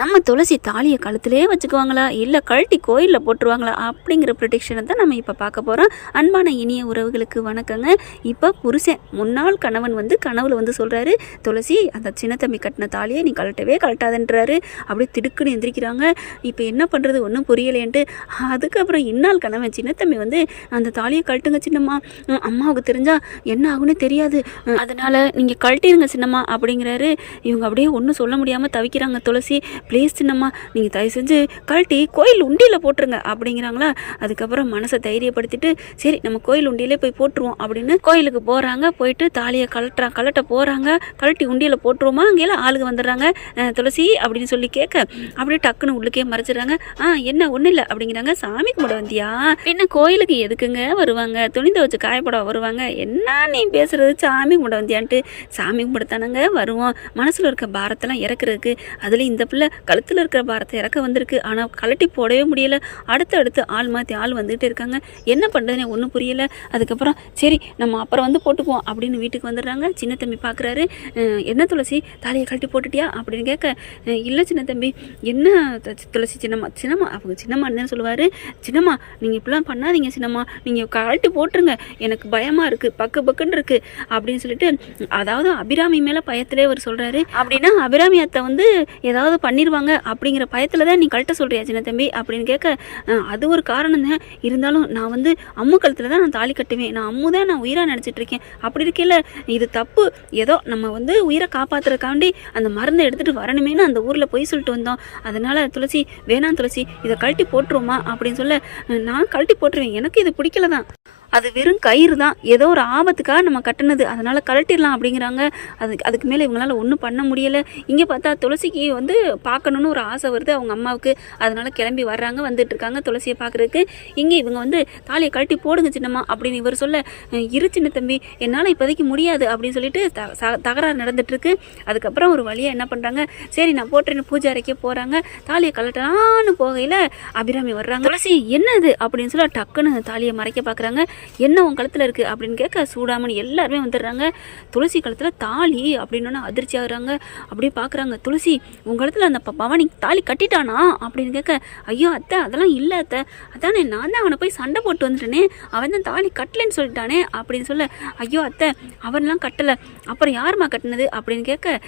நம்ம துளசி தாலியை கழுத்திலே வச்சுக்குவாங்களா இல்லை கழட்டி கோயிலில் போட்டுருவாங்களா அப்படிங்கிற ப்ரொடிக்ஷனை தான் நம்ம இப்போ பார்க்க போகிறோம். அன்பான இனிய உறவுகளுக்கு வணக்கங்க. இப்போ புருஷன் முன்னாள் கணவன் கனவுல சொல்கிறாரு, துளசி அந்த சின்ன தம்பி கட்டின தாலியை நீ கழட்டவே கழட்டாதன்றாரு. அப்படியே திடுக்குன்னு எந்திரிக்கிறாங்க. இப்போ என்ன பண்ணுறது ஒன்றும் புரியலேன்ட்டு அதுக்கப்புறம் இன்னாள் கணவன் சின்ன தம்பி அந்த தாலியை கழட்டுங்க சின்னம்மா, அம்மாவுக்கு தெரிஞ்சா என்ன ஆகுன்னு தெரியாது, அதனால் நீங்கள் கழட்டிடுங்க சின்னம்மா அப்படிங்கிறாரு. இவங்க அப்படியே ஒன்றும் சொல்ல முடியாமல் தவிக்கிறாங்க. துளசி ப்ளீஸ் சின்னம்மா நீங்கள் தயவு செஞ்சு கழட்டி கோயில் உண்டியில் போட்டுருங்க அப்படிங்கிறாங்களா. அதுக்கப்புறம் மனசை தைரியப்படுத்திட்டு சரி நம்ம கோயில் உண்டியிலே போய் போட்டுருவோம் அப்படின்னு கோயிலுக்கு போகிறாங்க. போயிட்டு தாலியை கழட்ட போகிறாங்க. கழட்டி உண்டியில் போட்டுருவோமா, அங்கேயெல்லாம் ஆளுங்க வந்துடுறாங்க. துளசி அப்படின்னு சொல்லி கேட்க அப்படியே டக்குன்னு உள்ளுக்கே மறைச்சிடுறாங்க. என்ன ஒன்றும் இல்லை அப்படிங்கிறாங்க. சாமி கும்பிட வந்தியா, பின்ன கோயிலுக்கு எதுக்குங்க வருவாங்க, துணி துவச்சு காயப்பட வருவாங்க, என்ன நீ பேசுறது, சாமி கும்பிட வந்தியான்ட்டு. சாமி கும்பிடத்தானங்க வருவோம், மனசில் இருக்க பாரத்தெல்லாம் இறக்குறதுக்கு. அதில் இந்த பிள்ளை கழுத்தில் இருக்கிற பாரத்தை இறக்க வந்திருக்கு, ஆனால் கழட்டி போடவே முடியலை. அடுத்து ஆள் மாற்றி ஆள் வந்துகிட்டே இருக்காங்க. என்ன பண்ணுறதுனே ஒன்றும் புரியலை. அதுக்கப்புறம் சரி நம்ம அப்புறம் போட்டுக்குவோம் அப்படின்னு வீட்டுக்கு வந்துடுறாங்க. சின்ன தம்பி பார்க்குறாரு, என்ன துளசி தாலியை கழட்டி போட்டுட்டியா அப்படின்னு கேட்க, இல்லை சின்ன தம்பி. என்ன துளசி சின்னம்மா அவங்க சின்னம்மான்னு சொல்லுவார். சின்னம்மா நீங்கள் இப்படிலாம் பண்ணாதீங்க சின்னம்மா, நீங்கள் கழட்டி போட்டுருங்க, எனக்கு பயமாக இருக்குது, பக்குன்னு இருக்குது அப்படின்னு சொல்லிட்டு, அதாவது அபிராமி மேலே பயத்திலே அவர் சொல்கிறாரு. அப்படின்னா அபிராமி அத்தை ஏதாவது பண்ணிடுவாங்க அப்படிங்கிற பயத்தில் தான் நீ கழட்ட சொல்கிறியா சின்ன தம்பி அப்படின்னு கேட்க, அது ஒரு காரணம் தான், இருந்தாலும் நான் அம்மு கழுத்தில் தான் நான் தாலி கட்டுவேன், நான் அம்மு தான் நான் உயிராக நினச்சிட்டு இருக்கேன், அப்படி இருக்கையில் இது தப்பு, ஏதோ நம்ம உயிரை காப்பாற்றுறதுக்காண்டி அந்த மருந்தை எடுத்துகிட்டு வரணுமேனு அந்த ஊரில் போய் சொல்லிட்டு வந்தோம், அதனால் துளசி வேணாம் துளசி இதை கழட்டி போட்டுருவோமா அப்படின்னு சொல்ல, நான் கழட்டி போட்டுருவேன், எனக்கு இது பிடிக்கல தான், அது வெறும் கயிறு தான், ஏதோ ஒரு ஆபத்துக்காக நம்ம கட்டினது, அதனால் கழட்டிடலாம் அப்படிங்கிறாங்க. அதுக்கு மேலே இவங்களால ஒன்றும் பண்ண முடியலை. இங்கே பார்த்தா துளசிக்கு பார்க்கணுன்னு ஒரு ஆசை வருது அவங்க அம்மாவுக்கு, அதனால் கிளம்பி வர்றாங்க, வந்துட்டு இருக்காங்க துளசியை பார்க்குறதுக்கு. இங்கே இவங்க தாலியை கழட்டி போடுங்க சின்னம்மா அப்படின்னு இவர் சொல்ல, இரு சின்ன தம்பி என்னால் இப்போதைக்கு முடியாது அப்படின்னு சொல்லிட்டு தகராறு நடந்துட்டுருக்கு. அதுக்கப்புறம் ஒரு வழியாக என்ன பண்ணுறாங்க, சரி நான் போட்டுறேன்னு பூஜை அறைக்கே போகிறாங்க. தாலியை கழட்டலான்னு போகையில் அபிராமி வர்றாங்க. துளசி என்னது அப்படின்னு சொல்ல டக்குன்னு தாலியை மறைக்க பார்க்குறாங்க. என்ன உன் கழுத்தில் இருக்குது அப்படின்னு கேட்க, சூடாமணி எல்லாருமே வந்துடுறாங்க. துளசி கழுத்தில் தாலி அப்படின்னு அதிர்ச்சி ஆகுறாங்க. அப்படியே பார்க்குறாங்க, துளசி உன் கழுத்தில் அந்த பவானி தாலி கட்டிட்டானா அப்படின்னு கேட்க, ஐயோ அத்தை அதெல்லாம் இல்லை அத்தை, அதானே நான் தான் அவனை போய் சண்டை போட்டு வந்துட்டேனே, அவன் தான் தாலி கட்டலைன்னு சொல்லிட்டானே அப்படின்னு சொல்ல, ஐயோ அத்தை அவன்லாம் கட்டலை, அப்புறம் யாருமா கட்டினது அப்படின்னு கேட்க,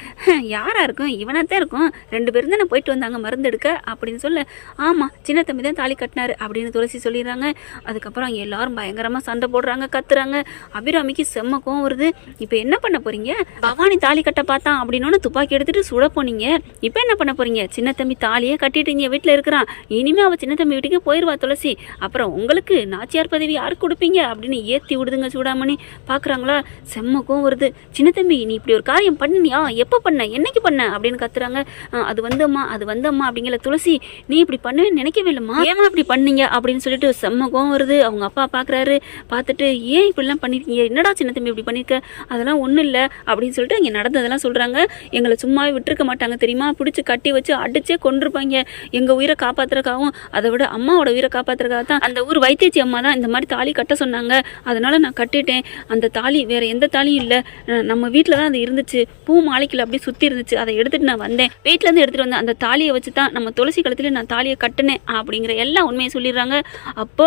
யாரா இருக்கும், இவனாத்தான் இருக்கும், 2 பேரும் தானே போயிட்டு வந்தாங்க மருந்து எடுக்க அப்படின்னு சொல்ல, ஆமாம் சின்ன தம்பி தான் தாலி கட்டினாரு அப்படின்னு துளசி சொல்லிடுறாங்க. அதுக்கப்புறம் எல்லாரும் பயங்கரமாக சண்டை போடுறாங்க, கத்துறாங்க. அபிராமிக்கு செம்ம கோவம் வருது. இப்போ என்ன பண்ண போறீங்க, பவானி தாலி கட்ட பார்த்தான் அப்படின்னு துப்பாக்கி எடுத்துட்டு சுட போனீங்க, இப்போ என்ன பண்ண போறீங்க, சின்ன தம்பி தாலியே கட்டிட்டு வீட்டில் இருக்கிறான், இனிமே அவ சின்ன தம்பி வீட்டுக்கு போயிடுவா துளசி, அப்புறம் உங்களுக்கு நாச்சியார் பதவி யாருக்கு கொடுப்பீங்க அப்படின்னு ஏற்றி விடுதுங்க சூடாமணி. பார்க்குறாங்களா, செம்ம கோவம் வருது. சின்ன தம்பி நீ இப்படி ஒரு காரியம் பண்ணினியா, எப்போ பண்ண, என்னைக்கு பண்ண அப்படின்னு கத்துறாங்க. அது அம்மா அப்படிங்கிற, துளசி நீ இப்படி பண்ணுவேன்னு நினைக்கவே இல்லைம்மா, ஏமா இப்படி பண்ணீங்க அப்படின்னு சொல்லிட்டு செம்ம கோவம் வருது. அவங்க அப்பா பார்க்குறாரு, பார்த்துட்டு ஏன் இப்படிலாம் பண்ணியிருக்கீங்க, என்னடா சின்ன தம்பி இப்படி பண்ணியிருக்க, அதெல்லாம் ஒன்றும் இல்லை அப்படின்னு சொல்லிட்டு இங்கே நடந்ததெல்லாம் சொல்கிறாங்க. எங்களை சும்மாவே விட்டுருக்க மாட்டாங்க தெரியுமா, பிடிச்சி கட்டி வச்சு அடிச்சே கொண்டிருப்பாங்க, எங்கள் உயிரை காப்பாற்றுறதுக்காகவும் அதை விட அம்மாவோட உயிரை காப்பாற்றுறதுக்காக தான் அந்த ஊர் வைத்தியச்சி அம்மா தான் இந்த மாதிரி தாலி கட்ட சொன்னாங்க, அதனால் நான் கட்டிட்டேன். அந்த தாலி வேறு எந்த தாலியும் இல்லை, நம்ம வீட்டில் தான் அது இருந்துச்சு, பூ மாலைக்கில் அப்படியே சுற்றி இருந்துச்சு, அதை எடுத்துகிட்டு நான் வந்தேன், வீட்டிலேருந்து எடுத்துகிட்டு வந்தேன், அந்த தாலியை வச்சு தான் நம்ம துளசி கழுத்துல நான் தாலியை கட்டினேன் அப்படிங்கிற எல்லாம் உண்மையை சொல்லிடுறாங்க. அப்போ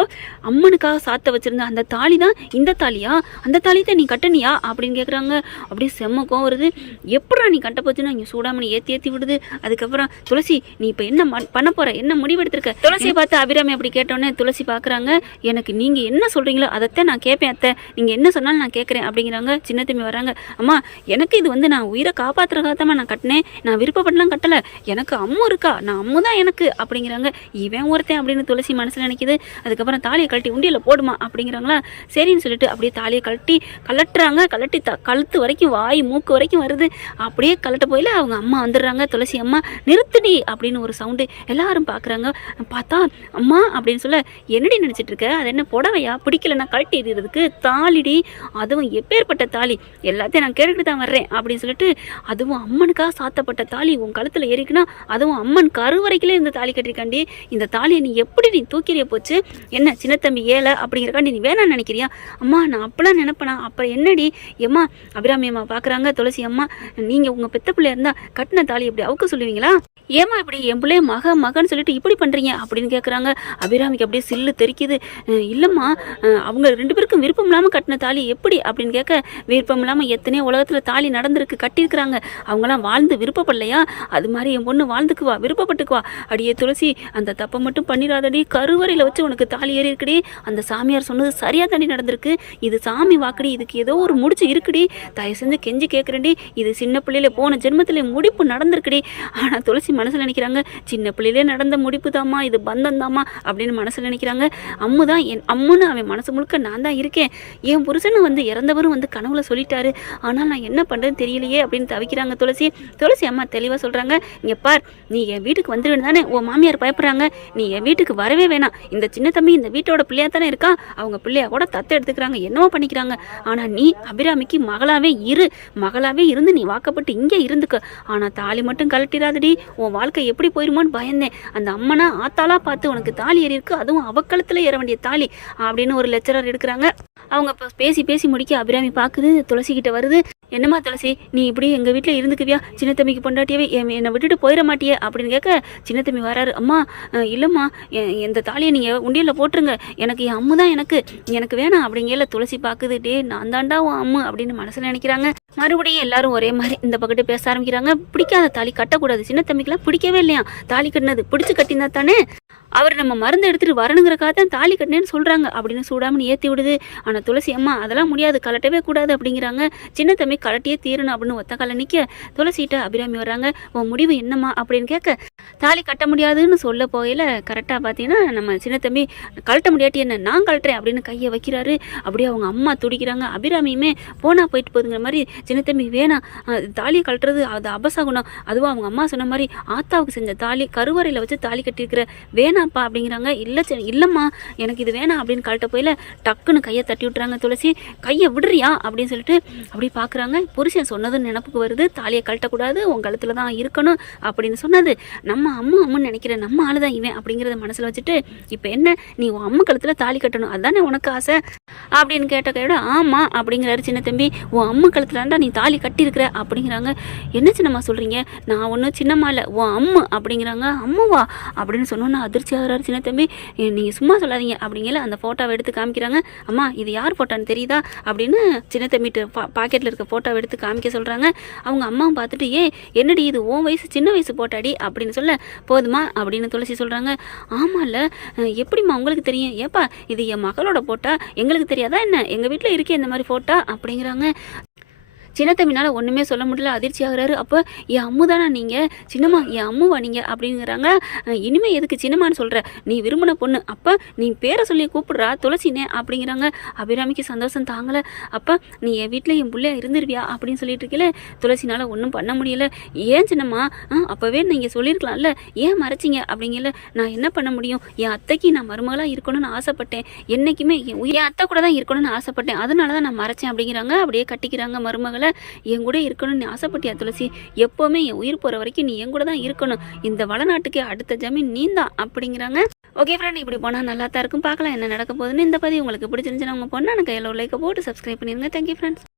அம்மனுக்காக சாத்த வச்சுருந்த அந்த தாலி தான் இந்த தாலியா, அந்த தாலியை நீ கட்டனியா அப்படின்னு கேட்குறாங்க. அப்படியே செம்ம கோவம் வருது. எப்படா நீ கட்ட போச்சுன்னா இங்கே சூடாமணி ஏற்றி விடுது. அதுக்கப்புறம் துளசி நீ இப்போ என்ன பண்ண போற, என்ன முடிவெடுத்திருக்க, துளசியை பார்த்து அபிராமி அப்படி கேட்டோன்னே துளசி பார்க்குறாங்க, எனக்கு நீங்கள் என்ன சொல்கிறீங்களோ அதைத்தான் நான் கேட்பேன் அத்தை, நீங்கள் என்ன சொன்னாலும் நான் கேட்குறேன் அப்படிங்கிறாங்க. சின்ன தம்பி வராங்க, அம்மா எனக்கு இது நான் உயிரை காப்பாற்றுறதுக்காகத்தாம்மா நான் கட்டினேன், நான் விருப்பப்படலாம் கட்டலை, எனக்கு அம்மு இருக்கா, நான் அம்மு தான் எனக்கு அப்படிங்கிறாங்க. இவன் ஒருத்தன் அப்படின்னு துளசி மனசில் நினைக்கிது. அதுக்கப்புறம் தாலியை கழட்டி உண்டியில் போடுமா அப்படிங்கிறாங்களா. சரின்னு சொல்லிட்டு அப்படியே தாலியை கலட்டுறாங்க. கலட்டி கழுத்து வரைக்கும் வாய் மூக்கு வரைக்கும் வருது. அப்படியே கலட்ட போயில அவங்க அம்மா வந்துடுறாங்க. துளசி அம்மா நிறுத்துடி அப்படின்னு ஒரு சவுண்டு. எல்லாரும் பார்க்குறாங்க. பார்த்தா அம்மா அப்படின்னு சொல்ல, என்னடி நினச்சிட்டு இருக்க, அது என்ன புடவையா, பிடிக்கலன்னா கழட்டி எறிகிறதுக்கு தாலிடி, அதுவும் எப்பேற்பட்ட தாலி, எல்லாத்தையும் நான் கேட்டுட்டு தான் வர்றேன் அப்படின்னு சொல்லிட்டு, அதுவும் அம்மனுக்காக சாத்தப்பட்ட தாலி உன் கழுத்தில் ஏறிக்குன்னா, அதுவும் அம்மன் கருவறைக்கிலே இந்த தாலி கட்டிருக்காண்டி, இந்த தாலியை நீ எப்படி நீ தூக்கிறிய போச்சு, என்ன சின்ன தம்பி ஏழை அப்படிங்கிறக்காண்டி நீ வேணாம்னு நினைக்கிறியா? அம்மா நான் அப்பெல்லாம் நினைப்பேனா? அப்புறம் என்னடி? எம்மா அபிராமி அம்மா பார்க்குறாங்க. துளசி அம்மா, நீங்கள் உங்கள் பெத்த பிள்ளையா இருந்தால் கட்டின தாலி இப்படி அவுக்க சொல்லுவீங்களா? ஏம்மா இப்படி என் பிள்ளைய மகன்னு சொல்லிட்டு இப்படி பண்ணுறீங்க அப்படின்னு கேட்குறாங்க. அபிராமிக்கு அப்படியே சில்லு தெரிக்குது. இல்லைம்மா, அவங்க 2 பேருக்கும் விருப்பம் இல்லாமல் கட்டின தாலி எப்படி அப்படின்னு கேட்க, விருப்பம் இல்லாமல் எத்தனையோ உலகத்தில் தாலி நடந்திருக்கு, கட்டியிருக்கிறாங்க. அவங்களாம் வாழ்ந்து விருப்பப்படலையா? அது மாதிரி என் பொண்ணு வாழ்ந்துக்குவா, விருப்பப்பட்டுக்குவா. அடியே துளசி, அந்த தப்பை மட்டும் பண்ணிடாதடி. கருவறையில் வச்சு உனக்கு தாலி ஏறி இருக்குடி. அந்த சாமியார் சொன்னது சரியாக தாண்டி நடந்திருக்கு. இது சாமி வாக்குடி, இதுக்கு ஏதோ ஒரு முடிச்சு இருக்குடி. தயவு செஞ்சு கெஞ்சி கேட்குறேன்டி. இது சின்ன பிள்ளையில போன ஜென்மத்தில் முடிப்பு நடந்திருக்குடி. ஆனால் துளசி மனசில் நினைக்கிறாங்க, சின்ன பிள்ளையிலே நடந்த முடிப்பு தாம்மா, இது பந்தம் தாம்மா அப்படின்னு மனசில் நினைக்கிறாங்க. அம்மு தான் என் அம்முன்னு அவன் மனசு முழுக்க நான் தான் இருக்கேன். என் புருஷனை வந்து இறந்தவரும் வந்து கனவுல சொல்லிட்டாரு. ஆனால் நான் என்ன பண்ணுறேன்னு தெரியலையே அப்படின்னு தவிக்கிறாங்க துளசி அம்மா தெளிவாக சொல்கிறாங்க. இங்கே பார், நீ என் வீட்டுக்கு வந்துடுன்னு தானே உன் மாமியார் பயப்படுறாங்க. நீ என் வீட்டுக்கு வரவே வேணாம். இந்த சின்ன தம்பி இந்த வீட்டோட பிள்ளையா தானே இருக்கா. அவங்க பிள்ளையா கூட தத்தை எடுத்துக்கிறாங்க, என்னவோ பண்ணிக்கிறாங்க. ஆனால் நீ அபிராமிக்கு மகளாவே இருந்து நீ வாக்கப்பட்டு இங்கே இருந்துக்க. ஆனால் தாலி மட்டும் கழட்டிடாதடி. உன் வாழ்க்கை எப்படி போயிருமோன்னு பயந்தேன். அந்த அம்மனா ஆத்தாளா பார்த்து உனக்கு தாலி ஏறி இருக்கு, அதுவும் அவக்களத்தில் ஏற வேண்டிய தாலி அப்படின்னு ஒரு லெக்சரர் எடுக்கிறாங்க. அவங்க இப்போ பேசி முடிக்க அபிராமி பார்க்குது, துளசிக்கிட்ட வருது. என்னம்மா துளசி, நீ இப்படி எங்கள் வீட்டில் இருந்துக்குவியா? சின்ன தம்பிக்கு பொண்டாட்டியவே என்னை விட்டுட்டு போயிட மாட்டியே அப்படின்னு கேட்க, சின்ன தம்பி வராரு. அம்மா இல்லைம்மா, இந்த தாலியை நீங்கள் உண்டியலில் போட்டுருங்க. எனக்கு என் அம்மு தான் எனக்கு வேணாம் அப்படிங்கல துளசி பார்க்குது. டே நான் தாண்டா உன் அம்மு அப்படின்னு மனசில் நினைக்கிறாங்க. மறுபடியும் எல்லாரும் ஒரே மாதிரி இந்த பக்கத்து பேச ஆரம்பிக்கிறாங்க. பிடிக்காத தாலி கட்டக்கூடாது. சின்ன தம்பிக்கெல்லாம் பிடிக்கவே இல்லையா தாலி கட்டினது. பிடிச்சி கட்டினா தானே அவர் நம்ம மருந்து எடுத்துகிட்டு வரணுங்கிறக்காக தான் தாலி கட்டினேன்னு சொல்கிறாங்க அப்படின்னு சூடாமணி ஏற்றி விடுது. ஆனால் துளசி அம்மா அதெல்லாம் முடியாது, கலட்டவே கூடாது அப்படிங்கிறாங்க. சின்ன தம்பி கலட்டியே தீரணும் அப்படின்னு ஒத்த கால நிற்க, துளசிகிட்ட அபிராமி வர்றாங்க. உன் முடிவு என்னம்மா அப்படின்னு கேட்க, தாலி கட்ட முடியாதுன்னு சொல்ல போகையில் கரெக்டாக பார்த்தீங்கன்னா நம்ம சின்ன தம்பி கழட்ட முடியாட்டி என்ன நான் கழட்டுறேன் அப்படின்னு கையை வைக்கிறாரு. அப்படியே அவங்க அம்மா துடிக்கிறாங்க. அபிராமியுமே போனா போயிட்டு போகுதுங்கிற மாதிரி, சின்ன தம்பி வேணாம், தாலி கழட்டுறது அது அபசகுணம், அதுவும் அவங்க அம்மா சொன்ன மாதிரி ஆத்தாவுக்கு செஞ்ச தாலி கருவறையில் வச்சு தாலி கட்டியிருக்கிற வேணாப்பா அப்படிங்கிறாங்க. இல்லைம்மா எனக்கு இது வேணாம் அப்படின்னு கழட்ட போயில டக்குன்னு கையை தட்டி விட்டுறாங்க. துளசி கையை விடுறியா அப்படின்னு சொல்லிட்டு அப்படி பார்க்குறாங்க. புருஷன் சொன்னதுன்னு நினப்புக்கு வருது. தாலியை கழட்டக்கூடாது, உன் கழுத்தில் தான் இருக்கணும் அப்படின்னு சொன்னது நம்ம அம்முன்னு நினைக்கிறேன், நம்ம ஆளு தான் இவன் அப்படிங்கிறத மனசில் வச்சுட்டு, இப்போ என்ன நீ உன் அம்மா கழுத்தில் தாலி கட்டணும் அதுதானே உனக்கு ஆசை அப்படின்னு கேட்ட ஆமா அப்படிங்கிறாரு சின்ன தம்பி. உன் அம்மா கழுத்துலாண்டா நீ தாலி கட்டியிருக்கிற அப்படிங்கிறாங்க. என்ன சின்னம்மா சொல்கிறீங்க? நான் ஒன்றும் சின்னம்மா இல்லை, உன் அம்மு அப்படிங்கிறாங்க. அம்மாவா அப்படின்னு சொன்னோன்னா அதிர்ச்சி ஆகிறாரு சின்ன தம்பி. நீங்கள் சும்மா சொல்லாதீங்க அப்படிங்கல அந்த ஃபோட்டோவை எடுத்து காமிக்கிறாங்க. அம்மா இது யார் ஃபோட்டோன்னு தெரியுதா அப்படின்னு சின்ன தம்பிட்டு பாக்கெட்டில் இருக்க ஃபோட்டோவை எடுத்து காமிக்க சொல்கிறாங்க. அவங்க அம்மாவும் பார்த்துட்டு, என்னடி இது உன் வயசு சின்ன வயசு போட்டாடி அப்படின்னு சொல்ல, போதுமா அப்படின்னு துளசி சொல்கிறாங்க. ஆமாம்ல, எப்படிம்மா உங்களுக்கு தெரியும்? ஏப்பா இது என் மகளோட போட்டா, எங்களுக்கு தெரியாதா என்ன? எங்கள் வீட்டில் இருக்கே இந்த மாதிரி ஃபோட்டோ அப்படிங்கிறாங்க. சின்ன தம்பினால் ஒன்றுமே சொல்ல முடியல, அதிர்ச்சி ஆகுறாரு. அப்போ என் அம்மு தானா நீங்கள்? சின்னம்மா என் அம்முவா நீங்கள் அப்படிங்கிறாங்க. இனிமேல் எதுக்கு சின்னம்மான்னு சொல்கிற? நீ விரும்பின பொண்ணு, அப்போ நீ பேரை சொல்லி கூப்பிடுறா துளசினே அப்படிங்கிறாங்க. அபிராமிக்கு சந்தோஷம் தாங்கலை. அப்போ நீ என் வீட்டில் என் பிள்ளையா இருந்துருவியா அப்படின்னு சொல்லிட்டு இருக்கல. துளசினால் ஒன்றும் பண்ண முடியல. ஏன் சின்னம்மா, அப்போவே நீங்கள் சொல்லியிருக்கலாம்ல, ஏன் மறைச்சிங்க அப்படிங்கல. நான் என்ன பண்ண முடியும்? என் அத்தைக்கு நான் மருமகளாக இருக்கணும்னு ஆசைப்பட்டேன். என்றைக்குமே என் அத்தை கூட தான் இருக்கணும்னு ஆசைப்பட்டேன், அதனால தான் நான் மறைச்சேன் அப்படிங்கிறாங்க. அப்படியே கட்டிக்கிறாங்க மருமகளை. என் கூட இருக்கணும்னு ஆசைப்பட்டியா துளசி? எப்போவுமே என் உயிர் போகிற வரைக்கும் நீ என் கூட தான் இருக்கணும். இந்த வளநாட்டுக்கு அடுத்த ஜமீன் நீ தான் அப்படிங்கிறாங்க. ஓகே ஃப்ரெண்ட், இப்படி போனால் நல்லா தான் இருக்கும். பார்க்கலாம் என்ன நடக்க போகுதுன்னு. இந்த பதிவு உங்களுக்கு பிடிச்சிருந்துச்சுன்னா உங்கள் பொண்ணான கையில் லைக்கை போட்டு சப்ஸ்கிரைப் பண்ணிடுங்க. Thank you friends.